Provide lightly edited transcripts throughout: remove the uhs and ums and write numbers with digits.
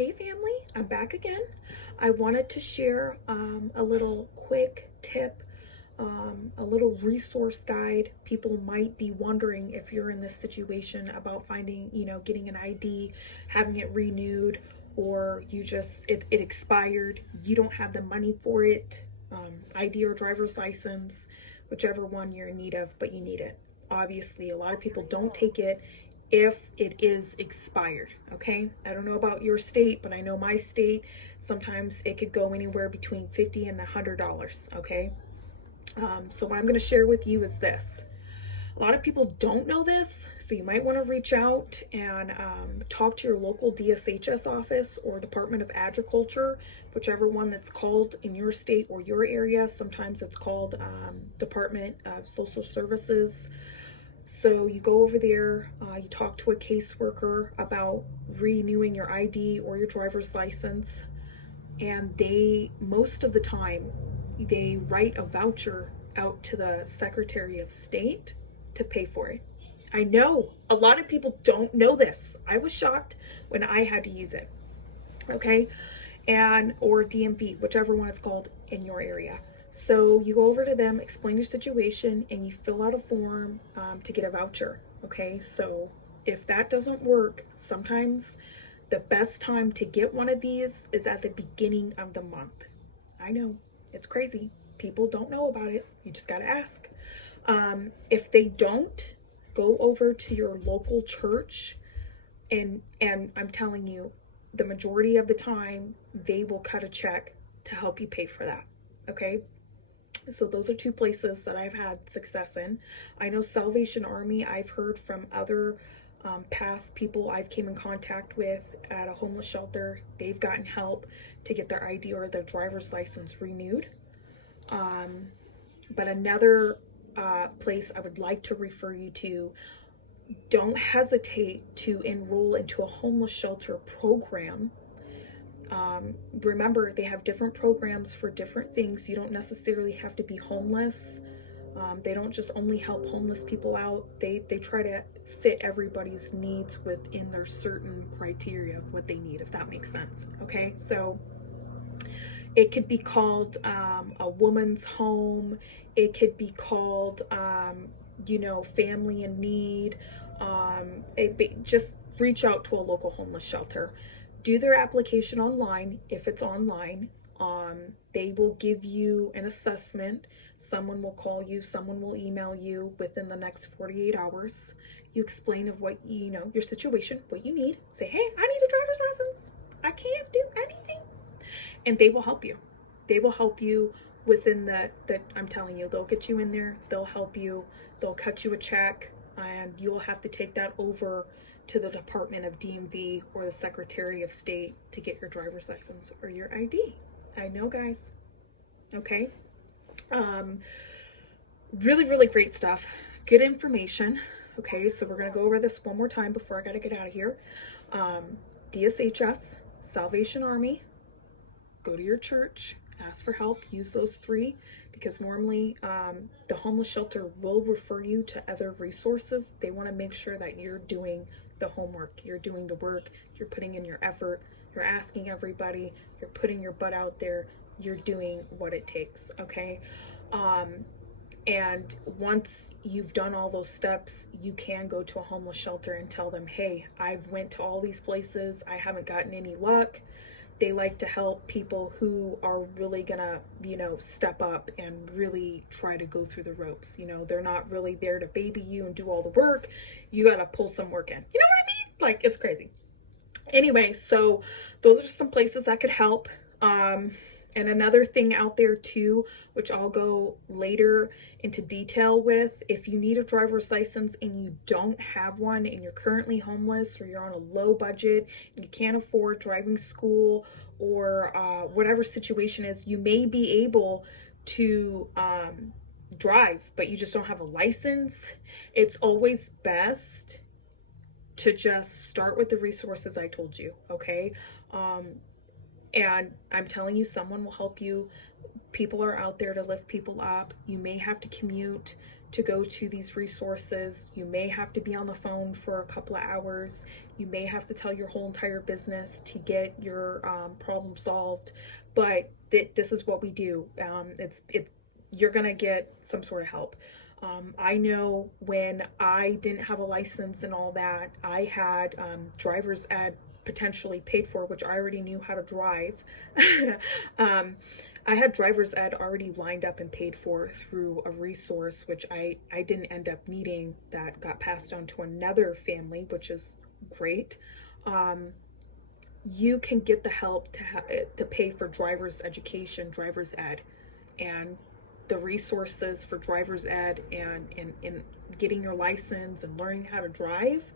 Hey family, I'm back again. I wanted to share a little quick tip, a little resource guide. People might be wondering if you're in this situation about finding, getting an ID, having it renewed, or it expired, you don't have the money for it, ID or driver's license, whichever one you're in need of, but you need it. Obviously, a lot of people don't take it if it is expired. Okay, I don't know about your state, but I know my state, sometimes it could go anywhere between $50 and $100. Okay, so what I'm going to share with you is this. A lot of people don't know this, so you might want to reach out and talk to your local DSHS office or Department of Agriculture, whichever one that's called in your state or your area. Sometimes it's called Department of Social Services. So you go over there, you talk to a caseworker about renewing your ID or your driver's license, and most of the time, they write a voucher out to the Secretary of State to pay for it. I know a lot of people don't know this. I was shocked when I had to use it. Okay, or DMV, whichever one it's called in your area. So you go over to them, explain your situation, and you fill out a form to get a voucher. Okay, so if that doesn't work, sometimes the best time to get one of these is at the beginning of the month. I know, it's crazy. People don't know about it. You just got to ask. If they don't, go over to your local church, and I'm telling you, the majority of the time, they will cut a check to help you pay for that. Okay, so those are two places that I've had success in. I know Salvation Army, I've heard from other past people I've came in contact with at a homeless shelter, they've gotten help to get their ID or their driver's license renewed. But another place I would like to refer you to, don't hesitate to enroll into a homeless shelter program. Remember, they have different programs for different things. You don't necessarily have to be homeless. They don't just only help homeless people out. They try to fit everybody's needs within their certain criteria of what they need, if that makes sense. Okay, so it could be called a woman's home. It could be called, family in need. Just reach out to a local homeless shelter. Do their application online. If it's online, they will give you an assessment. Someone will call you, someone will email you within the next 48 hours. You explain of what, your situation, what you need. Say, hey, I need a driver's license. I can't do anything. And they will help you. They will help you within that I'm telling you, they'll get you in there, they'll help you, they'll cut you a check, and you'll have to take that over to the Department of DMV or the Secretary of State to get your driver's license or your ID. I know, guys. Okay. Really, really great stuff. Good information. Okay, so we're going to go over this one more time before I got to get out of here. DSHS, Salvation Army, go to your church, ask for help, use those three, because normally the homeless shelter will refer you to other resources. They want to make sure that you're doing the homework, you're doing the work, you're putting in your effort, you're asking everybody, you're putting your butt out there, you're doing what it takes. Okay, and once you've done all those steps, you can go to a homeless shelter and tell them, hey, I've went to all these places, I haven't gotten any luck. They like to help people who are really gonna, step up and really try to go through the ropes. They're not really there to baby you and do all the work. You gotta pull some work in. You know what I mean? Like, it's crazy. Anyway, so those are some places that could help. And another thing out there too, which I'll go later into detail with, if you need a driver's license and you don't have one and you're currently homeless or you're on a low budget and you can't afford driving school or whatever situation is, you may be able to drive, but you just don't have a license. It's always best to just start with the resources I told you, okay? And I'm telling you, someone will help you. People are out there to lift people up. You may have to commute to go to these resources. You may have to be on the phone for a couple of hours. You may have to tell your whole entire business to get your problem solved, but this is what we do. You're gonna get some sort of help. I know when I didn't have a license and all that, I had driver's ed potentially paid for, which I already knew how to drive. I had driver's ed already lined up and paid for through a resource, which I didn't end up needing, that got passed on to another family, which is great. You can get the help to pay for driver's education, driver's ed, and the resources for driver's ed and getting your license and learning how to drive.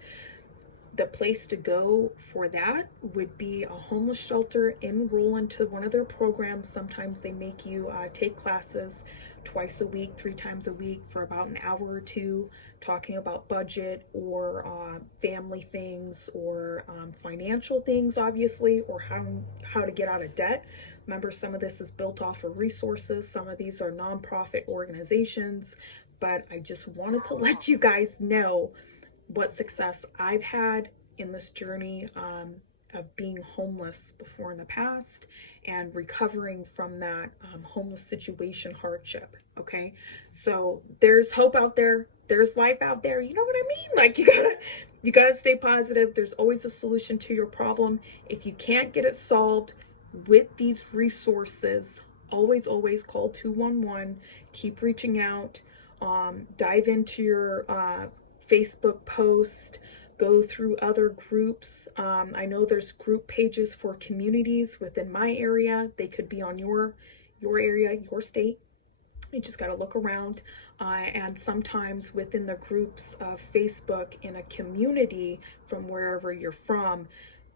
The place to go for that would be a homeless shelter. Enroll into one of their programs. Sometimes they make you take classes twice a week, 3 times a week for about an hour or two, talking about budget or family things or financial things, obviously, or how to get out of debt. Remember, some of this is built off of resources. Some of these are nonprofit organizations, but I just wanted to let you guys know what success I've had in this journey of being homeless before in the past and recovering from that homeless situation hardship. Okay, so there's hope out there. There's life out there. You know what I mean? Like, you gotta stay positive. There's always a solution to your problem. If you can't get it solved with these resources, always call 211. Keep reaching out. Dive into your Facebook post, go through other groups. I know there's group pages for communities within my area. They could be on your area, your state. You just got to look around. And sometimes within the groups of Facebook in a community from wherever you're from,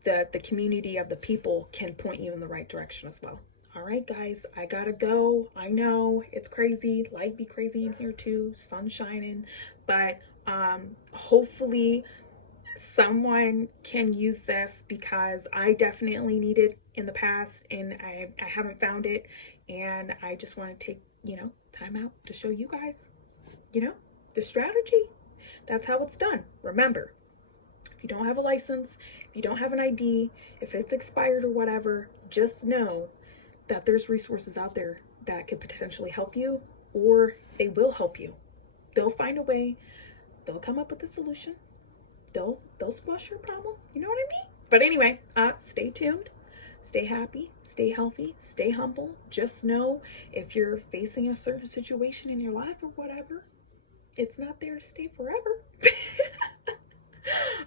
the community of the people can point you in the right direction as well. All right, guys, I gotta go. I know it's crazy. Life be crazy in here too. Sun shining, but hopefully someone can use this, because I definitely need it in the past and I haven't found it, and I just want to take time out to show you guys the strategy. That's how it's done. Remember, if you don't have a license, if you don't have an ID, if it's expired or whatever, just know that there's resources out there that could potentially help you, or they will help you. They'll find a way. They'll come up with a solution. They'll squash your problem. You know what I mean? But anyway, stay tuned. Stay happy. Stay healthy. Stay humble. Just know, if you're facing a certain situation in your life or whatever, it's not there to stay forever.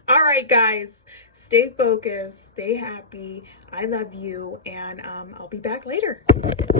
All right, guys, stay focused, stay happy. I love you, and I'll be back later.